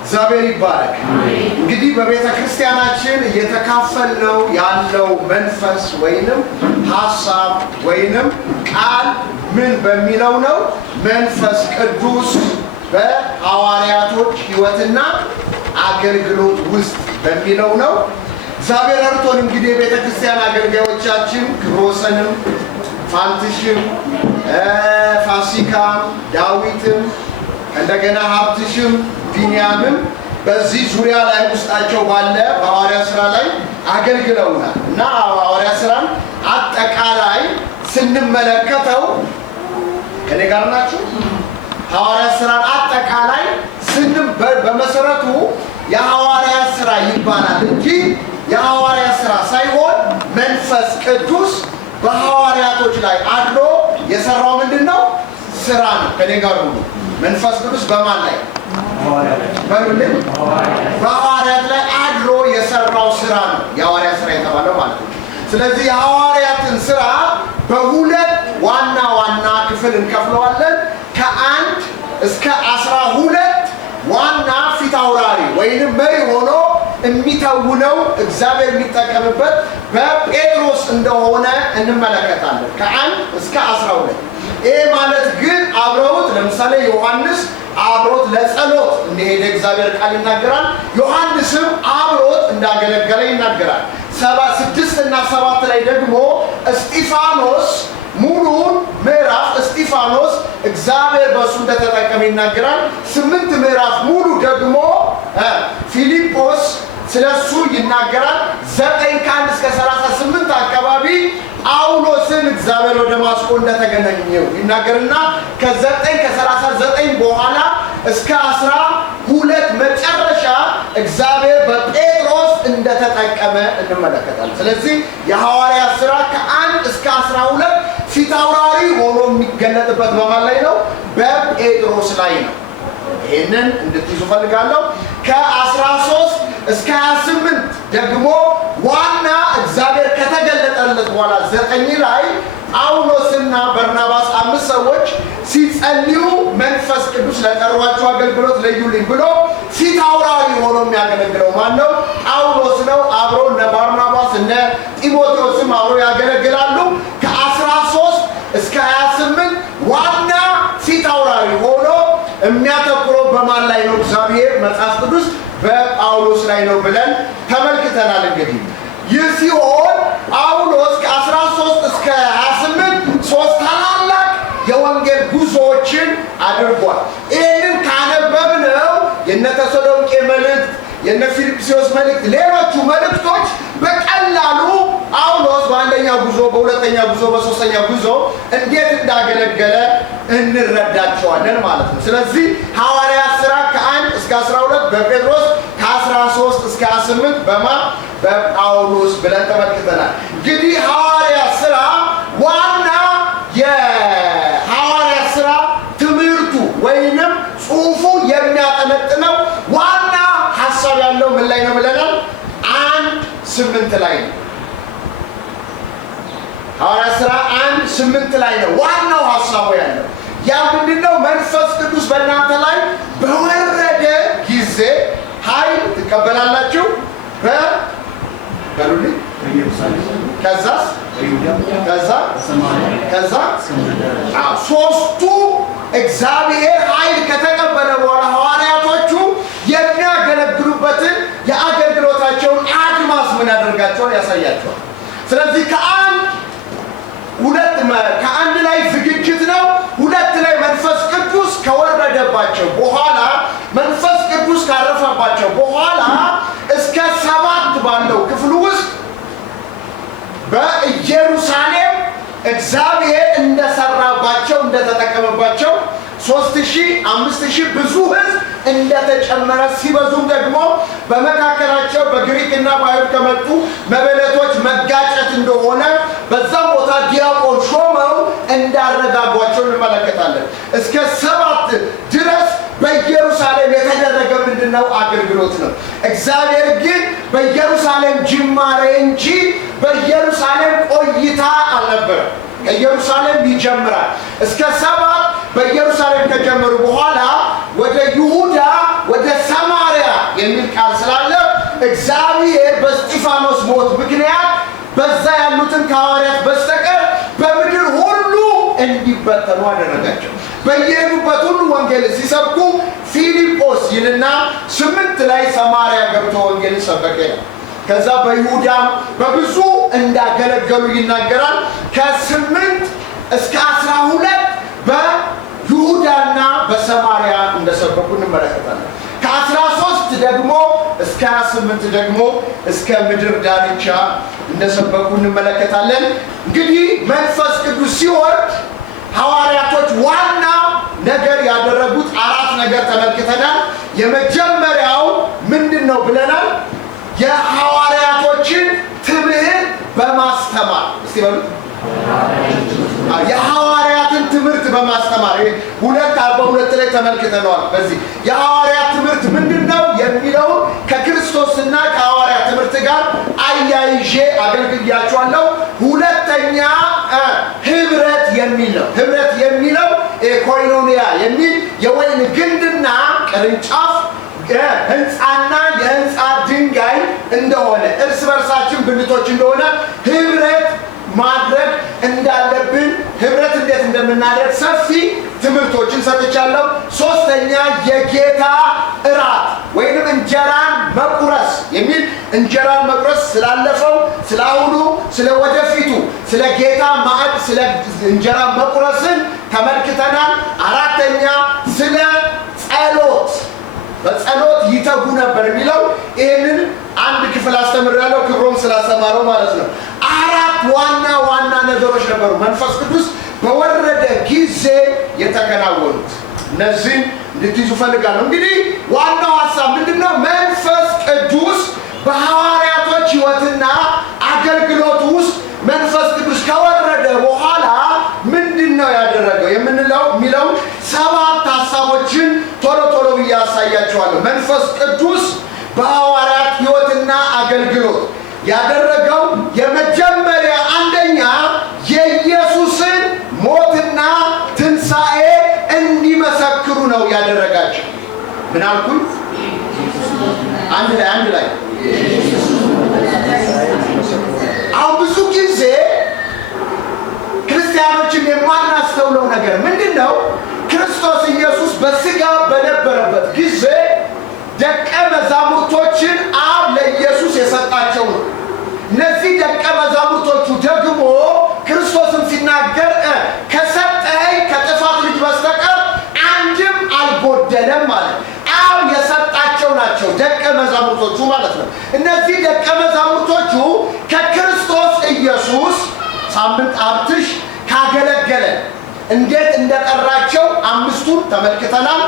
እግዚአብሔር ይባረክ። እንግዲህ በቤተ ክርስቲያናችን እየተካፈልነው ያለው መንፈስ ወይንም ሐሳብ ወይንም ቃል ምን በሚለው ነው? መንፈስ ቅዱስ በሐዋርያቶች ሕይወትና አገልግሎት ውስጥ በሚለው ነው። እግዚአብሔር እርቶን እንግዲህ ቤተ ክርስቲያን አገልጋዮቻችን ክብሮሰንም፣ ፋንትሽም፣ ፋሲካም፣ ዳዊትም እንደገና ሀብትሽም ቢንያምም በዚህ ዙሪያ ላይ ውስጣቸው ባለ በሐዋርያ ሥራ ላይ አገልግለውናል እና ሐዋርያ ሥራን አጠቃላይ ስንመለከተው ከኔ ጋር ናችሁ? ሐዋርያ ሥራን አጠቃላይ በመሰረቱ የሐዋርያ ሥራ ይባላል እንጂ የሐዋርያ ሥራ ሳይሆን መንፈስ ቅዱስ በሐዋርያቶች ላይ አድሮ የሰራው ምንድነው? ሥራ ነው። ከኔ ጋር ነው። መንፈስ ቅዱስ በማን ላይ? በሐዋርያት ላይ አድሮ የሰራው ሥራ ነው የሐዋርያ ሥራ የተባለው ማለት ነው። ስለዚህ የሐዋርያትን ሥራ በሁለት ዋና ዋና ክፍል እንከፍለዋለን። ከ1 እስከ 12 ዋና ፊት አውራሪ ወይንም መሪ ሆኖ የሚተውነው እግዚአብሔር የሚጠቀምበት በጴጥሮስ እንደሆነ እንመለከታለን። ከ1 እስከ 12 ይሄ ማለት ግን አብረውት ለምሳሌ ዮሐንስ አብሮት ለጸሎት እንደሄደ እግዚአብሔር ቃል ይናገራል። ዮሐንስም አብሮት እንዳገለገለ ይናገራል። 6 እና 7 ላይ ደግሞ እስጢፋኖስ ሙሉን ምዕራፍ እስጢፋኖስ እግዚአብሔር በሱ እንደተጠቀመ ይናገራል። 8 ምዕራፍ ሙሉ ደግሞ ፊልጶስ ስለሱ ይናገራል። 9 ከ1 እስከ 38 አካባቢ ጳውሎስን እግዚአብሔር ወደ ደማስቆ እንደተገናኘው ይናገርና ከ9 ከ39 በኋላ እስከ 12 መጨረሻ እግዚአብሔር በጴጥሮስ እንደተጠቀመ እንመለከታለን። ስለዚህ የሐዋርያ ሥራ ከ1 እስከ 12 ፊት አውራሪ ሆኖ የሚገለጥበት በማን ላይ ነው? በጴጥሮስ ላይ ነው። ይህንን እንድትይዙ ፈልጋለሁ። ከ13 እስከ 28 ደግሞ ዋና እግዚአብሔር ከተገለጠለት በኋላ 9 ላይ ጳውሎስና በርናባስ 5 ሰዎች ሲጸልዩ መንፈስ ቅዱስ ለጠሯቸው አገልግሎት ለዩልኝ ብሎ ፊት አውራሪ ሆኖ የሚያገለግለው ማን ነው? ጳውሎስ ነው። አብሮ እነ ባርናባስ እነ ጢሞቴዎስም አብሮ ያገለግላሉ። ከ13 እስከ 28 ዋና ፊት አውራሪ ሆኖ የሚያተኩረው በማን ላይ ነው? እግዚአብሔር መጽሐፍ ቅዱስ በጳውሎስ ላይ ነው ብለን ተመልክተናል። እንግዲህ ይህ ሲሆን ጳውሎስ ከ13 እስከ 28 3 ታላላቅ የወንጌል ጉዞዎችን አድርጓል። ይህንን ካነበብነው የነ ተሰሎንቄ መልእክት፣ የነ ፊልጵስዩስ መልእክት፣ ሌሎቹ መልእክቶች በቀላሉ ጳውሎስ በአንደኛ ጉዞ፣ በሁለተኛ ጉዞ፣ በሶስተኛ ጉዞ እንዴት እንዳገለገለ እንረዳቸዋለን ማለት ነው። ስለዚህ ሐዋርያ ሥራ ከ1 እስከ 12 በጴጥሮስ፣ ከ13 እስከ 28 በጳውሎስ ብለን ተመልክተናል። እንግዲህ ሐዋርያ ሥራ ዋና የሐዋርያ ሥራ ትምህርቱ ወይንም ጽሑፉ የሚያጠነጥነው ዋና ሐሳብ ያለው ምን ላይ ነው ብለናል? 1:8 ላይ ነው። ሐዋርያ ሥራ 1:8 ላይ ነው ዋናው ሐሳቡ ያለው። ያ ምንድነው? መንፈስ ቅዱስ በእናንተ ላይ በወረደ ጊዜ ኃይል ትቀበላላችሁ። በሉልኝ ከዛ ሶስቱ እግዚአብሔር ኃይል ከተቀበለ በኋላ ሐዋርያቶቹ የሚያገለግሉበትን የአገልግሎታቸውን አድማስ ምን ያደርጋቸዋል? ያሳያቸዋል። ስለዚህ ከአንድ ላይ ዝግጅት ነው። 2 ላይ መንፈስ ቅዱስ ከወረደባቸው በኋላ መንፈስ ቅዱስ ካረፈባቸው በኋላ እስከ 7 ባለው ክፍል ውስጥ በኢየሩሳሌም እግዚአብሔር እንደሰራባቸው እንደተጠቀመባቸው 3000 5000 ብዙ ሕዝብ እንደተጨመረ ሲበዙም ደግሞ በመካከላቸው በግሪክና በአይሁድ ከመጡ መበለቶች መጋጨት እንደሆነ በዛም ቦታ ዲያቆን ሾመው እንዳረጋጓቸው እንመለከታለን። እስከ 7 ድረስ በኢየሩሳሌም የተደረገ ምንድነው? አገልግሎት ነው። እግዚአብሔር ግን በኢየሩሳሌም ጅማሬ እንጂ በኢየሩሳሌም ቆይታ አልነበረም። ከኢየሩሳሌም ይጀምራል። እስከ 7 በኢየሩሳሌም ከጀመሩ በኋላ ወደ ይሁዳ ወደ ሰማርያ የሚል ቃል ስላለ እግዚአብሔር በእስጢፋኖስ ሞት ምክንያት በዛ ያሉትን ከሐዋርያት በስተቀር በምድር ሁሉ እንዲበተኑ አደረጋቸው። በየሄዱበት ሁሉ ወንጌል ሲሰብኩ ፊልጶስ ይልና 8 ላይ ሰማርያ ገብቶ ወንጌል ሰበከ። ከዛ በይሁዳም በብዙ እንዳገለገሉ ይናገራል። ከ8 እስከ 12 በይሁዳና በሰማርያ እንደሰበኩ እንመለከታለን። ከ13 ደግሞ እስከ 28 ደግሞ እስከ ምድር ዳርቻ እንደሰበኩ እንመለከታለን። እንግዲህ መንፈስ ቅዱስ ሲወርድ ሐዋርያቶች ዋና ነገር ያደረጉት 4 ነገር ተመልክተናል። የመጀመሪያው ምንድነው ብለናል? የሐዋርያቶችን ትምህርት በማስተማር እስቲ በሉ የሐዋርያትን ትምህርት በማስተማር 2:42 ላይ ተመልክተናል። በዚህ የሐዋርያት ትምህርት ምንድነው የሚለው ከክርስቶስና ከሐዋርያት ትምህርት ጋር አያይዤ አገልግያችኋለሁ። ሁለተኛ ህብረት የሚለው ህብረት የሚለው ኮይኖኒያ የሚል የወይን ግንድና ቅርንጫፍ ህንፃና የህንፃ ድንጋይ እንደሆነ እርስ በርሳችን ብልቶች እንደሆነ ህብረት ማድረግ እንዳለብን ህብረት እንዴት እንደምናደርግ ሰፊ ትምህርቶችን ሰጥቻለሁ። ሶስተኛ የጌታ እራት ወይንም እንጀራን መቁረስ የሚል እንጀራን መቁረስ ስላለፈው፣ ስላሁኑ፣ ስለወደፊቱ ስለ ጌታ ማዕድ ስለ እንጀራ መቁረስን ተመልክተናል። አራተኛ ስለ ጸሎት በጸሎት ይተጉ ነበር የሚለው ይህንን አንድ ክፍል አስተምራለሁ። ክብሮም ስላስተማረው ማለት ነው። 4 ዋና ነገሮች ነበሩ መንፈስ ቅዱስ በወረደ ጊዜ የተከናወኑት። እነዚህን እንድትይዙ ፈልጋለሁ። እንግዲህ ዋናው ሐሳብ ምንድነው? መንፈስ ቅዱስ በሐዋርያቶች ሕይወትና አገልግሎት ውስጥ መንፈስ ቅዱስ ከወረደ በኋላ ምንድነው ያደረገው የሚለው 7 ሐሳቦችን ቶሎ ብዬ አሳያችኋለሁ። መንፈስ ቅዱስ በሐዋርያት ሕይወትና አገልግሎት ያደረገው የመጀመሪያ አንደኛ የኢየሱስን ሞትና ትንሣኤ እንዲመሰክሩ ነው ያደረጋቸው። ምን አልኩኝ? አንድ ላይ አሁን ብዙ ጊዜ ክርስቲያኖችን የማናስተውለው ነገር ምንድነው? ክርስቶስ ኢየሱስ በስጋ በነበረበት ጊዜ ደቀ መዛሙርቶችን አብ ለኢየሱስ የሰጣቸው ነው። እነዚህ ደቀ መዛሙርቶቹ ደግሞ ክርስቶስን ሲናገር ከሰጠኝ ከጥፋት ልጅ በስተቀር አንድም አልጎደለም ማለት አብ የሰጣቸው ናቸው ደቀ መዛሙርቶቹ ማለት ነው። እነዚህ ደቀ መዛሙርቶቹ ከክርስቶስ ኢየሱስ ሳምንት አብትሽ ካገለገለ እንዴት እንደጠራቸው 5ቱን ተመልክተናል።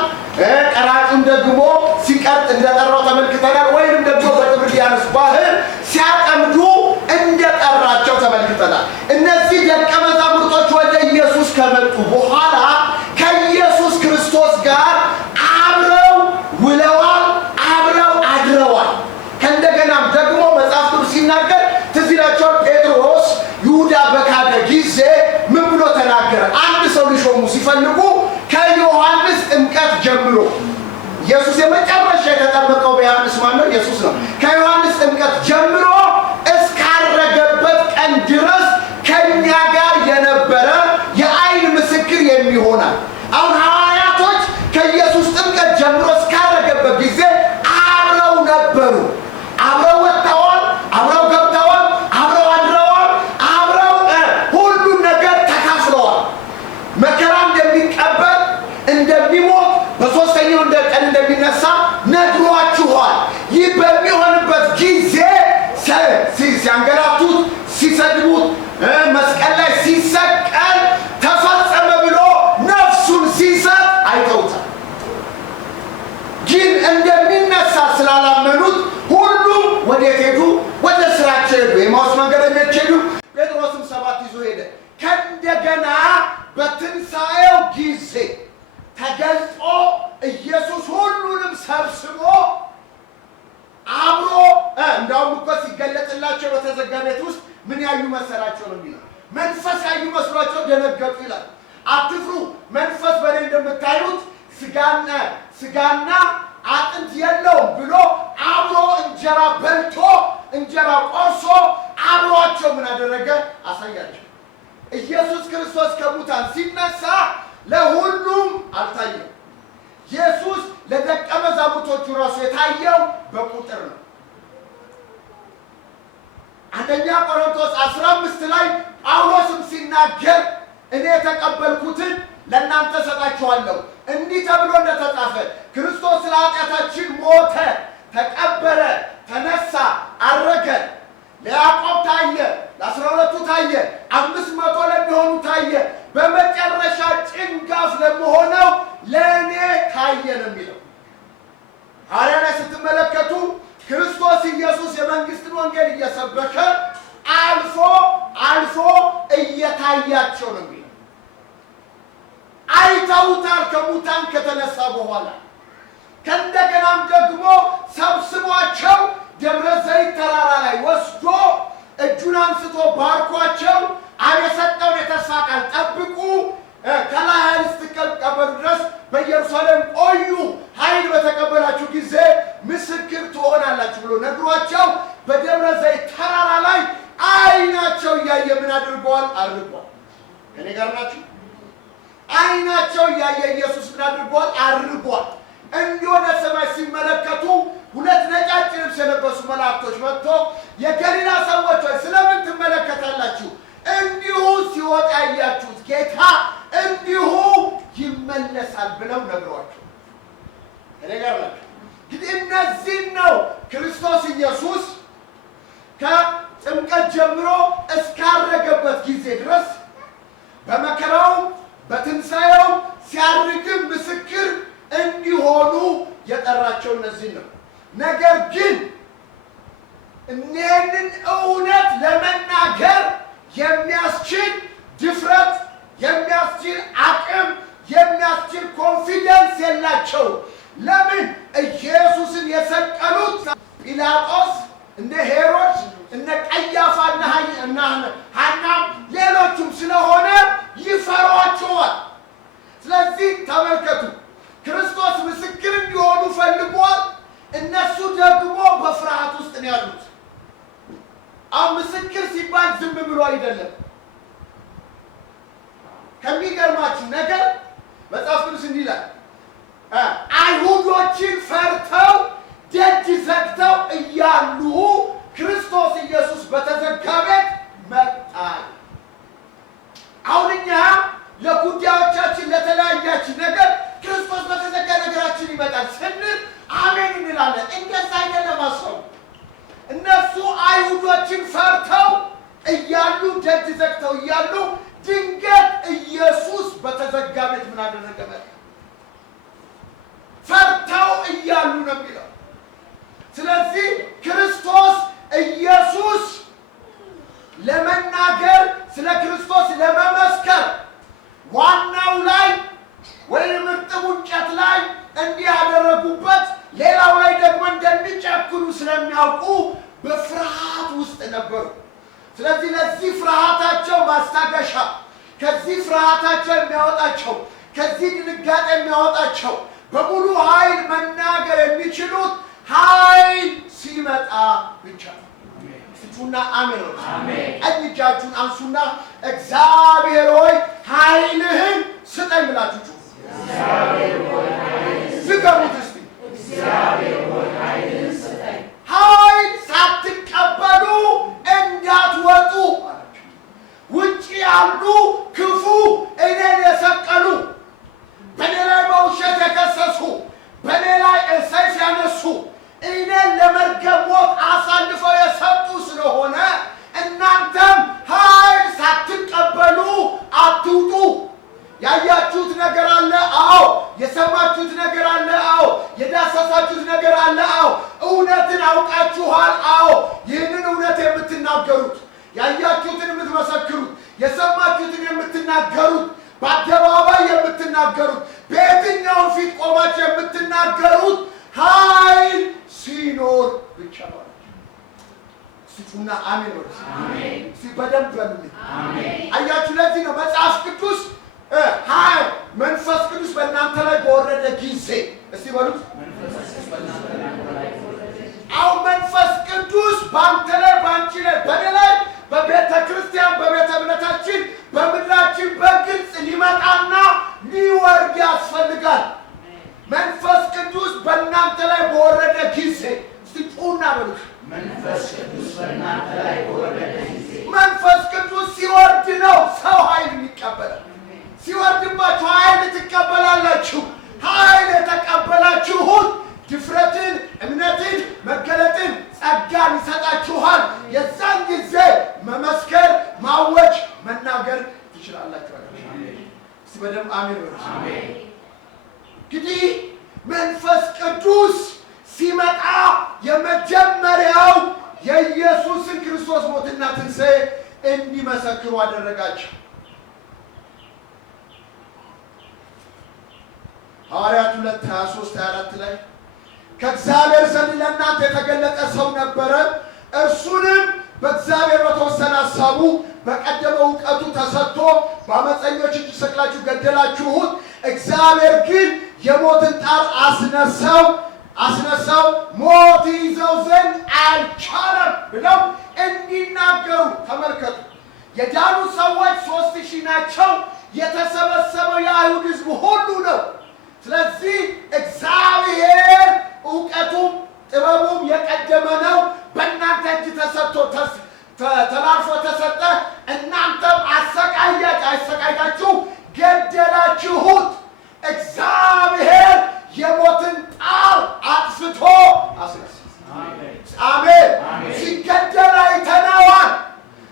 ቀራጩን ደግሞ ሲቀርጥ እንደጠራው ተመልክተናል። ወይንም ደግሞ በጥብርያኖስ ባህር ሲያጠምዱ እንደጠራቸው ተመልክተናል። እነዚህ ደቀ መዛሙርቶች ወደ ኢየሱስ ከመጡ በኋላ ከኢየሱስ ክርስቶስ ጋር አብረው ውለዋል፣ አብረው አድረዋል። ከእንደገናም ደግሞ መጽሐፍ ቅዱስ ሲናገር ትዝ ይላችኋል። ጴጥሮስ ይሁዳ በካደ ጊዜ ምን ብሎ ተናገረ? አንድ ሰው ሊሾሙ ሲፈልጉ ከዮሐንስ ጥምቀት ጀምሮ ኢየሱስ የመጨረሻ የተጠመቀው በዮሐንስ ማነው? ኢየሱስ ነው። ከዮሐንስ ጥምቀት ጀምሮ እስካረገበት ቀን ድረስ ከኛ ጋር የነበረ የዓይን ምስክር የሚሆናል። አሁን ሐዋርያቶች ከኢየሱስ ጥምቀት ጀምሮ እስካረገበት ጊዜ አብረው ነበሩ። አብረው ወጥተዋል፣ አብረው ገብተዋል፣ አብረው አድረዋል፣ አብረው ሁሉን ነገር ተካፍለዋል። መከራ እንደሚቀበል እንደሚሞት በሶስተኛው ቀን እንደሚነሳ ነግሯችኋል። ይህ በሚሆንበት ጊዜ ሲያንገላቱት፣ ሲሰድቡት፣ መስቀል ላይ ሲሰቀል ተፈጸመ ብሎ ነፍሱን ሲሰጥ አይተውታል። ግን እንደሚነሳ ስላላመኑት ሁሉም ወዴት ሄዱ? ወደ ስራቸው ሄዱ። የኤማሁስ መንገደኞች ሄዱ። ጴጥሮስም 7 ይዞ ሄደ። ከእንደገና በትንሣኤው ጊዜ ተገልጦ ኢየሱስ ሁሉንም ሰብስቦ አብሮ እንዳውም እኮ ሲገለጥላቸው በተዘጋ ቤት ውስጥ ምን ያዩ መሰላቸው ነው የሚለው? መንፈስ ያዩ መስሏቸው ደነገጡ ይላል። አትፍሩ፣ መንፈስ በእኔ እንደምታዩት ስጋና አጥንት የለውም ብሎ አብሮ እንጀራ በልቶ እንጀራ ቆርሶ አብሯቸው ምን አደረገ? አሳያቸው። ኢየሱስ ክርስቶስ ከሙታን ሲነሳ ለሁሉም አልታየም። ኢየሱስ ለደቀ መዛሙርቶቹ ራሱ የታየው በቁጥር ነው። አንደኛ ቆሮንቶስ 15 ላይ ጳውሎስም ሲናገር እኔ የተቀበልኩትን ለእናንተ ሰጣችኋለሁ፣ እንዲህ ተብሎ እንደተጻፈ ክርስቶስ ስለ ኃጢአታችን ሞተ፣ ተቀበረ፣ ተነሳ፣ አረገ። ለያዕቆብ ታየ፣ ለ12ቱ ታየ፣ 500 ለሚሆኑ ታየ፣ በመጨረሻ ጭንጋፍ ለመሆነው ለእኔ ታየ ነው የሚለው። ሐዋርያ ላይ ስትመለከቱ ክርስቶስ ኢየሱስ የመንግስትን ወንጌል እየሰበከ አልፎ እየታያቸው ነው የሚለው። አይተውታል ከሙታን ከተነሳ በኋላ። ከእንደገናም ደግሞ ሰብስቧቸው ደብረ ዘይት ተራራ ላይ ወስዶ እጁን አንስቶ ባርኳቸው የሰጠውን የተስፋ ቃል ጠብቁ፣ ከላይ ኃይል እስክትቀበሉ ድረስ በኢየሩሳሌም ቆዩ፣ ኃይል በተቀበላችሁ ጊዜ ምስክር ትሆናላችሁ ብሎ ነግሯቸው በደብረ ዘይት ተራራ ላይ አይናቸው እያየ ምን አድርገዋል? አርጓል። ከኔ ጋር ናችሁ? አይናቸው እያየ ኢየሱስ ምን አድርገዋል? አርጓል። እንዲህ ወደ ሰማይ ሲመለከቱ ሁለት ነጫጭ ልብስ የለበሱ መላእክቶች መጥቶ የገሊላ ሰዎች ሆይ ስለምን ትመለከታላችሁ? እንዲሁ ሲወጣ ያያችሁት ጌታ እንዲሁ ይመለሳል ብለው ነግሯቸው። እኔ ጋር ናቸው። እንግዲህ እነዚህን ነው ክርስቶስ ኢየሱስ ከጥምቀት ጀምሮ እስካረገበት ጊዜ ድረስ በመከራው በትንሣኤው ሲያርግም ምስክር እንዲሆኑ የጠራቸው እነዚህን ነው። ነገር ግን እነዚህን እውነት ለመናገር የሚያስችል ድፍረት፣ የሚያስችል አቅም፣ የሚያስችል ኮንፊደንስ የላቸው። ለምን? ኢየሱስን የሰቀሉት ጲላጦስ፣ እነ ሄሮድስ፣ እነ ቀያፋ እና ሐና ሌሎቹም ስለሆነ ይፈሯቸዋል። ስለዚህ ተመልከቱ፣ ክርስቶስ ምስክር እንዲሆኑ ፈልጓል። እነሱ ደግሞ በፍርሃት ውስጥ ነው ያሉት። አሁን ምስክር ሲባል ዝም ብሎ አይደለም። ከሚገርማችሁ ነገር መጽሐፍ ቅዱስ እንዲህ ይላል፣ አይሁዶችን ፈርተው ደጅ ዘግተው እያሉ ክርስቶስ ኢየሱስ በተዘጋ ቤት መጣ። አሁን እኛ ለጉዳዮቻችን ለተለያያችን ነገር ክርስቶስ በተዘጋ ነገራችን ይመጣል ስንል አሜን እንላለን። እንደዛ አይደለም አሰቡ። እነሱ አይሁዶችን ፈርተው እያሉ ደጅ ዘግተው እያሉ ድንገት ኢየሱስ በተዘጋ ቤት ምን አደረገ? መጣ። ፈርተው እያሉ ነው የሚለው። ስለዚህ ክርስቶስ ኢየሱስ ለመናገር ስለ ክርስቶስ ለመመስከር ዋናው ላይ ወይም እርጥቡ እንጨት ላይ እንዲህ ያደረጉበት፣ ሌላው ላይ ደግሞ እንደሚጨክኑ ስለሚያውቁ በፍርሃት ውስጥ ነበሩ። ስለዚህ ለዚህ ፍርሃታቸው ማስታገሻ፣ ከዚህ ፍርሃታቸው የሚያወጣቸው፣ ከዚህ ድንጋጤ የሚያወጣቸው በሙሉ ኃይል መናገር የሚችሉት ኃይል ሲመጣ ብቻ ነው። ስጩና አሜን። ቀኝ እጃችሁን አንሱና እግዚአብሔር ሆይ ኃይልህን ስጠኝ ብላችሁ ጩሁ። ዝገቡት እስቲ። ኃይል ሳትቀበሉ እንዳትወጡ አላቸው። ውጭ ያሉ ክፉ እኔን የሰቀሉ፣ በእኔ ላይ በውሸት የከሰሱ፣ በእኔ ላይ ሰይፍ ያነሱ፣ እኔን ለመርገም ሞት አሳልፈው የሰጡ ስለሆነ እናንተም ኃይል ሳትቀበሉ አትውጡ። ያያችሁት ነገር አለ? አዎ። የሰማችሁት ነገር አለ? አዎ። የዳሰሳችሁት ነገር አለ? አዎ። እውነትን አውቃችኋል? አዎ። ይህንን እውነት የምትናገሩት፣ ያያችሁትን የምትመሰክሩት፣ የሰማችሁትን የምትናገሩት፣ በአደባባይ የምትናገሩት፣ በየትኛው ፊት ቆማችሁ የምትናገሩት ኃይል ሲኖር ብቻ ነው። ሲጩና አሜን ወርስ አሜን ሲበደም በሉልኝ አሜን። አያችሁ ለዚህ ነው መጽሐፍ ቅዱስ መንፈስ ቅዱስ በእናንተ ላይ በወረደ ጊዜ እስቲ በሉት መንፈስ ቅዱስ በእናንተ ላይ በወረደ ጊዜ አሁን መንፈስ ቅዱስ ባንተ ላይ ባንቺ ላይ በኔ ላይ በቤተ ክርስቲያን በቤተ እምነታችን በምድራችን በግልጽ ሊመጣና ሊወርድ ያስፈልጋል። መንፈስ ቅዱስ በእናንተ ላይ በወረደ ጊዜ ሲጩና በሉት መንፈስ ቅዱስ በእናንተ ላይ በወረደ ጊዜ መንፈስ ቅዱስ ሲወርድ ነው ሰው ኃይል የሚቀበለው። ሲወርድባችሁ ኃይል ትቀበላላችሁ። ኃይል የተቀበላችሁት ድፍረትን፣ እምነትን፣ መገለጥን፣ ጸጋን ይሰጣችኋል። የዛን ጊዜ መመስከር፣ ማወጅ፣ መናገር ትችላላችሁ። እስቲ በደንብ አሜን በሉ። እንግዲህ መንፈስ ቅዱስ ሲመጣ የመጀመሪያው የኢየሱስን ክርስቶስ ሞትና ትንሣኤ እንዲመሰክሩ አደረጋቸው። ሐዋርያት 2:23-24 ላይ ከእግዚአብሔር ዘንድ ለእናንተ የተገለጠ ሰው ነበረ፣ እርሱንም በእግዚአብሔር በተወሰነ ሐሳቡ በቀደመው እውቀቱ ተሰጥቶ በአመፀኞች እጅ ሰቅላችሁ ገደላችሁት። እግዚአብሔር ግን የሞትን ጣር አስነሳው፣ ሞት ይዘው ዘንድ አልቻለም ብለው እንዲናገሩ ተመልከቱ። የዳኑ ሰዎች 3000 ናቸው። የተሰበሰበው የአይሁድ ሕዝብ ሁሉ ነው። ስለዚህ እግዚአብሔር እውቀቱም ጥበቡም የቀደመ ነው። በእናንተ እጅ ተሰጥቶ ተላልፎ ተሰጠ። እናንተም አሰቃይታችሁ ገደላችሁት። እግዚአብሔር የሞትን ጣር አጥፍቶ አስነሳ። አሜን። ሲገደል አይተነዋል፣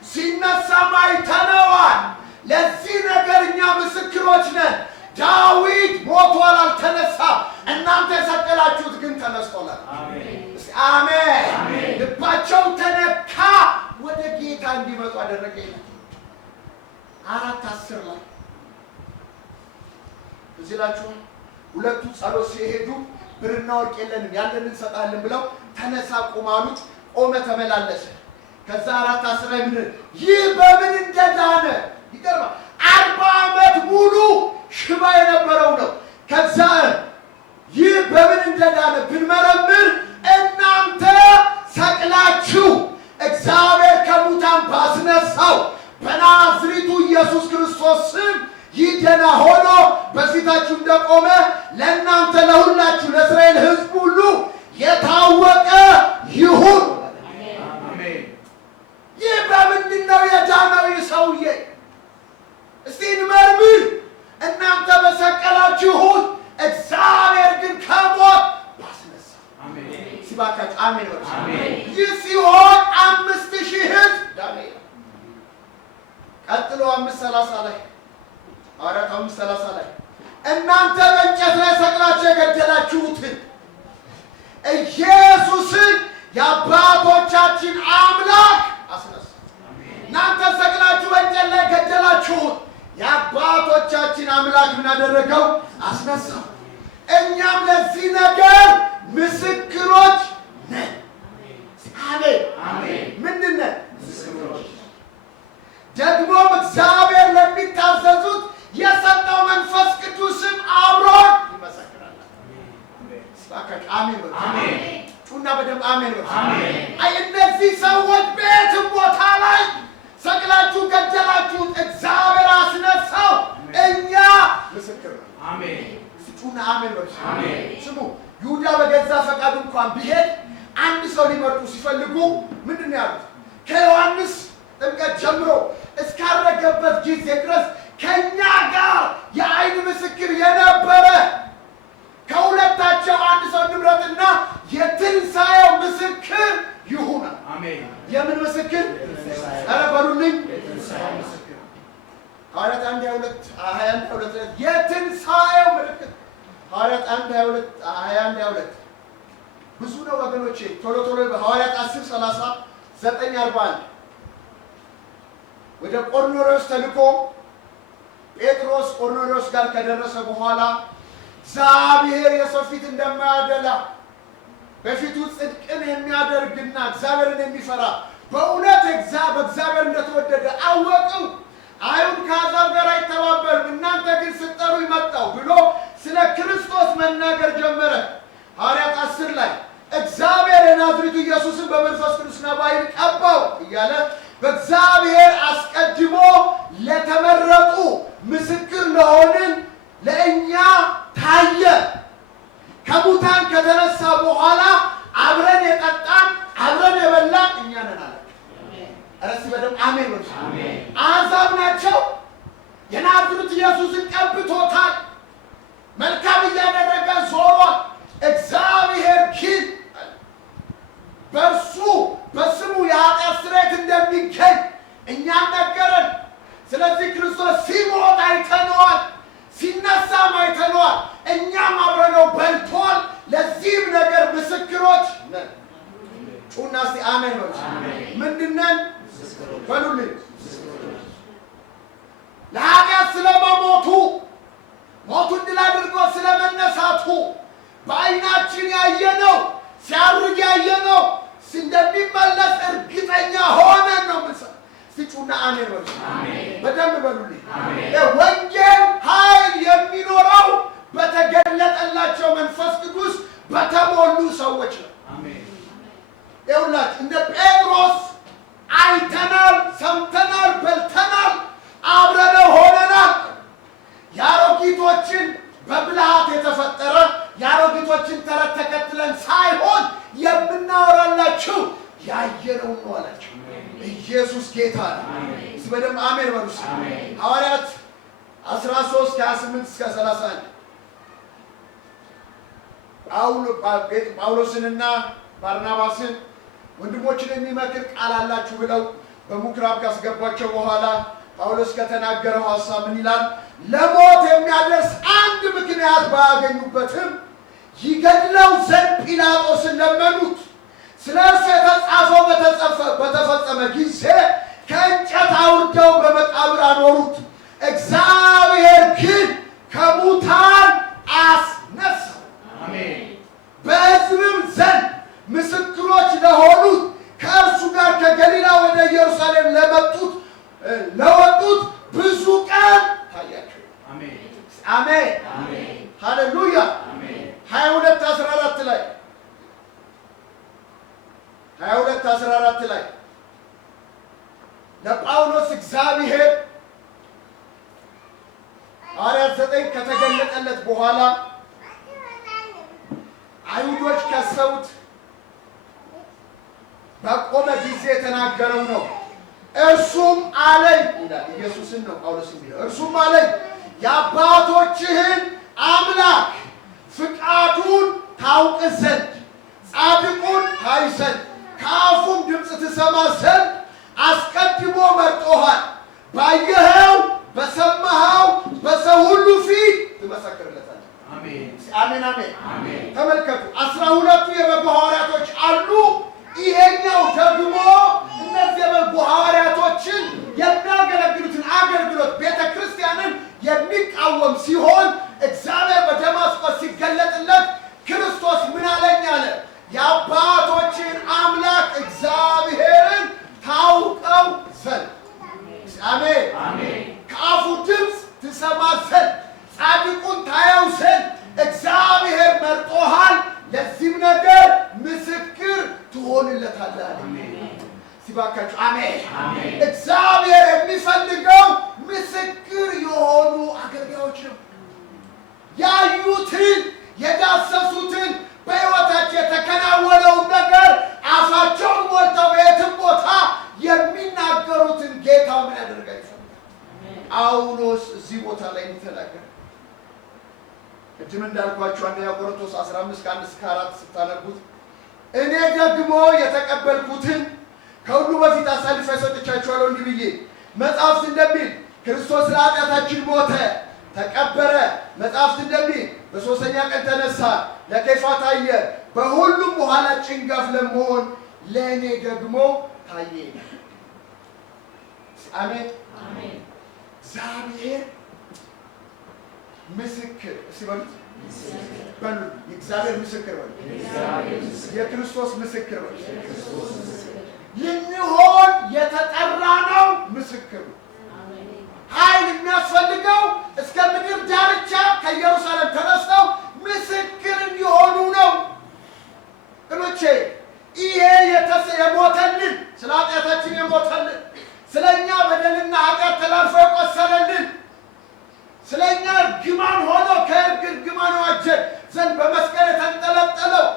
ሲነሳም አይተነዋል። ለዚህ ነገር እኛ ምስክሮች ነን። ዳዊት ሞቷል፣ አልተነሳም። እናንተ የሰቀላችሁት ግን ተነስቶላል። አሜን። ልባቸው ተነካ፣ ወደ ጌታ እንዲመጡ አደረገ። 4:10 ላይ እዚህ ላችሁ ሁለቱ ጸሎት ሲሄዱ ብርና ወርቅ የለንም ያለን እንሰጣለን ብለው ተነሳ ቁም አሉት። ቆመ፣ ተመላለሰ። ከዛ 4:10 ላይ ይህ በምን እንደዳነ ይገርማል። 40 ዓመት ሙሉ ሽባ የነበረው ነው። ከዛ ይህ በምን እንደዳነ ብንመረምር እናንተ ሰቅላችሁ እግዚአብሔር ከሙታን ባስነሳው በናዝሬቱ ኢየሱስ ክርስቶስ ስም ይህ ደህና ሆኖ በፊታችሁ እንደቆመ ለእናንተ ለሁላችሁ ለእስራኤል ሕዝብ ሁሉ የታወቀ ይሁን። ይህ በምንድን ነው የዳነው ይህ ሰውዬ? እስቲ እንመርምር። እናንተ በሰቀላችሁት፣ እግዚአብሔር ግን ከሞት ባስነሳ። ሲባካችሁ አሜን ወርስ ይህ ሲሆን 5000 ሕዝብ ዳነ። ቀጥሎ 5:30 ላይ ሐዋርያት 5:30 ላይ እናንተ በእንጨት ላይ ሰቅላችሁ የገደላችሁትን ኢየሱስን የአባቶቻችን አምላክ አስነሳ። እናንተ ሰቅላችሁ በእንጨት ላይ ገደላችሁት፣ የአባቶቻችን አምላክ ምን አደረገው? አስነሳው። እኛም ለዚህ ነገር ምስክሮች ነን። አሜን። ምንድን ነን? ምስክሮች። ደግሞም እግዚአብሔር ለሚታዘዙት የሰጠው መንፈስ ቅዱስም አብሮን ይመሰክራል። አሜን። ጩና በደንብ አሜን። አይ እነዚህ ሰዎች ቤትም ቦታ ላይ ሰቅላችሁ ገደላችሁት፣ እግዚአብሔር አስነሳው፣ እኛ ምስክር ነን። አሜን። ጩና አሜን። ስሙ፣ ይሁዳ በገዛ ፈቃዱ እንኳን ቢሄድ አንድ ሰው ሊመርጡ ሲፈልጉ ምንድን ነው ያሉት? ከዮሐንስ ጥምቀት ጀምሮ እስካረገበት ጊዜ ድረስ ከኛ ጋር የአይን ምስክር የነበረ ከሁለታቸው አንድ ሰው ንምረጥና የትንሣኤው ምስክር ይሁን። አሜን። የምን ምስክር? ኧረ በሉልኝ። የትንሣኤው ምስክር። ሐዋርያት 1:22 የትንሣኤው ምልክት። ሐዋርያት 1:21 ብዙ ነው ወገኖቼ። ቶሎ በሐዋርያት 10:30 9:41 ወደ ቆርኔሌዎስ ተልኮ ጴጥሮስ ቆርኔሌዎስ ጋር ከደረሰ በኋላ እግዚአብሔር የሰው ፊት እንደማያደላ በፊቱ ጽድቅን የሚያደርግና እግዚአብሔርን የሚፈራ በእውነት በእግዚአብሔር እንደተወደደ አወቁ። አይሁድ ከአሕዛብ ጋር አይተባበሩም፣ እናንተ ግን ስትጠሩኝ መጣሁ ብሎ ስለ ክርስቶስ መናገር ጀመረ። ሐዋርያት 10 ላይ እግዚአብሔር የናዝሬቱ ኢየሱስን በመንፈስ ቅዱስና በኃይል ቀባው እያለ በእግዚአብሔር አስቀድሞ ለተመረጡ ምስክር ለሆንን ለእኛ ታየ። ከሙታን ከተነሳ በኋላ አብረን የጠጣን አብረን የበላን እኛ ነን አለ። እረስ በደም አሜን ወንስ አሕዛብ ናቸው። የናዝሬቱ ኢየሱስን ቀብቶታል። መልካም እያደረገ ዞሯል። እግዚአብሔር ግን በእርሱ በስሙ የኃጢአት ስርየት እንደሚገኝ እኛም ነገረን። ስለዚህ ክርስቶስ ሲሞት አይተነዋል፣ ሲነሳም አይተነዋል። እኛም አብረነው በልቷል። ለዚህም ነገር ምስክሮች ነን። ጩና እስቲ አሜን በሉ። ምንድን ነን በሉልኝ? ለኃጢአት ስለመሞቱ ሞቱን ድል አድርጎ ስለመነሳቱ በዓይናችን ያየነው ሲያርግ ያየነው እንደሚመለስ እርግጠኛ ሆነን ነው የምንሰማው። ጩና አሜን በሉ። በደንብ በሉልኝ። ወንጌል ኃይል የሚኖረው በተገለጠላቸው መንፈስ ቅዱስ በተሞሉ ሰዎች ነው። ይኸውላችሁ እንደ ጴጥሮስ አይተናል፣ ሰምተናል፣ በልተናል፣ አብረነው ሆነናል። የአሮጊቶችን በብልሃት የተፈጠረ የአሮጊቶችን ተረት ተከትለን ሳይሆን የምናወራላችሁ ያየነው ነው አላቸው። ኢየሱስ ጌታ ነው። በደም አሜን በሉ። ሐዋርያት 13 ከ28 እስከ 31 ጳውሎስንና ባርናባስን ወንድሞችን የሚመክር ቃል አላችሁ ብለው በምኩራብ ካስገባቸው በኋላ ጳውሎስ ከተናገረው ሐሳብ ምን ይላል? ለሞት የሚያደርስ አንድ ምክንያት ባያገኙበትም ይገድለው ዘንድ ጲላጦስን ለመኑት። ስለ እርሱ የተጻፈው በተፈጸመ ጊዜ ከእንጨት አውርደው በመቃብር አኖሩት። እግዚአብሔር ግን ከሙታን አስነሳው። በሕዝብም ዘንድ ምስክሮች ለሆኑት ከእርሱ ጋር ከገሊላ ወደ ኢየሩሳሌም ለወጡት ብዙ ቀን ታያቸው። አሜን ሃሌሉያ። 22:14 ላይ 22:14 ላይ ለጳውሎስ እግዚአብሔር ሐዋርያት 9 ከተገለጠለት በኋላ አይሁዶች ከሰውት በቆመ ጊዜ የተናገረው ነው። እርሱም አለኝ ይላል። ኢየሱስን ነው ጳውሎስ የሚለው። እርሱም አለኝ የአባቶችህን አምላክ ፍቃዱን ታውቅ ዘንድ ጻድቁን ታይ ዘንድ ከአፉም ድምፅ ትሰማ ዘንድ አስቀድሞ መርጦሃል። ባየኸው በሰማኸው በሰው ሁሉ ፊት ትመሰክርለታለህ። አሜን አሜን። ተመልከቱ 12ቱ የበጎ ሐዋርያቶች አሉ። ይሄኛው ደግሞ እነዚህ የበጎ ሐዋርያቶችን የሚያገለግሉትን አገልግሎት ቤተ ክርስቲያንን የሚቃወም ሲሆን እግዚአብሔር በደማስቆስ ሲገለጥለት ክርስቶስ ምን አለኝ አለ? የአባቶችን አምላክ እግዚአብሔርን ታውቀው ዘንድ አሜን ከአፉ ድምፅ ትሰማ ዘንድ ጻድቁን ታየው ዘንድ እግዚአብሔር መርጦሃል። ለዚህም ነገር ምስክር ትሆንለታለህ። ሲባካችሁ አሜን። እግዚአብሔር የሚፈልገው ምስክር የሆኑ አገልጋዮች ነው። ያዩትን የዳሰሱትን በሕይወታቸው የተከናወነውን ነገር አፋቸውን ሞልተው በየትም ቦታ የሚናገሩትን ጌታ ምን ያደርጋል? ጳውሎስ እዚህ ቦታ ላይ የሚተናገር ቅድም እንዳልኳችሁ አንደኛ ቆሮንቶስ 15 ከ1 እስከ 4 ስታነቡት እኔ ደግሞ የተቀበልኩትን ከሁሉ በፊት አሳልፌ ሰጥቻችኋለሁ እንዲህ ብዬ መጽሐፍት እንደሚል ክርስቶስ ለኃጢአታችን ሞተ፣ ተቀበረ። መጽሐፍት እንደሚል በሦስተኛ ቀን ተነሳ፣ ለኬፋ ታየ፣ በሁሉም በኋላ ጭንጋፍ ለመሆን ለእኔ ደግሞ ታየ። አሜን አሜን። እግዚአብሔር ምስክር ሲበሉት በሉ የእግዚአብሔር ምስክር በሉ የክርስቶስ ምስክር በሉ ልንሆን የተጠራ ነው ምስክሩ። ኃይል የሚያስፈልገው እስከ ምድር ዳርቻ ከኢየሩሳሌም ተነስተው ምስክር እንዲሆኑ ነው። እኖቼ ይሄ የሞተልን ስለ ኃጢአታችን የሞተልን ስለኛ በደልና ኃጢአት ተላልፎ የቆሰለልን ስለኛ እርግማን ሆኖ ከእርግማን ዋጀን ዘንድ በመስቀል የተንጠለጠለው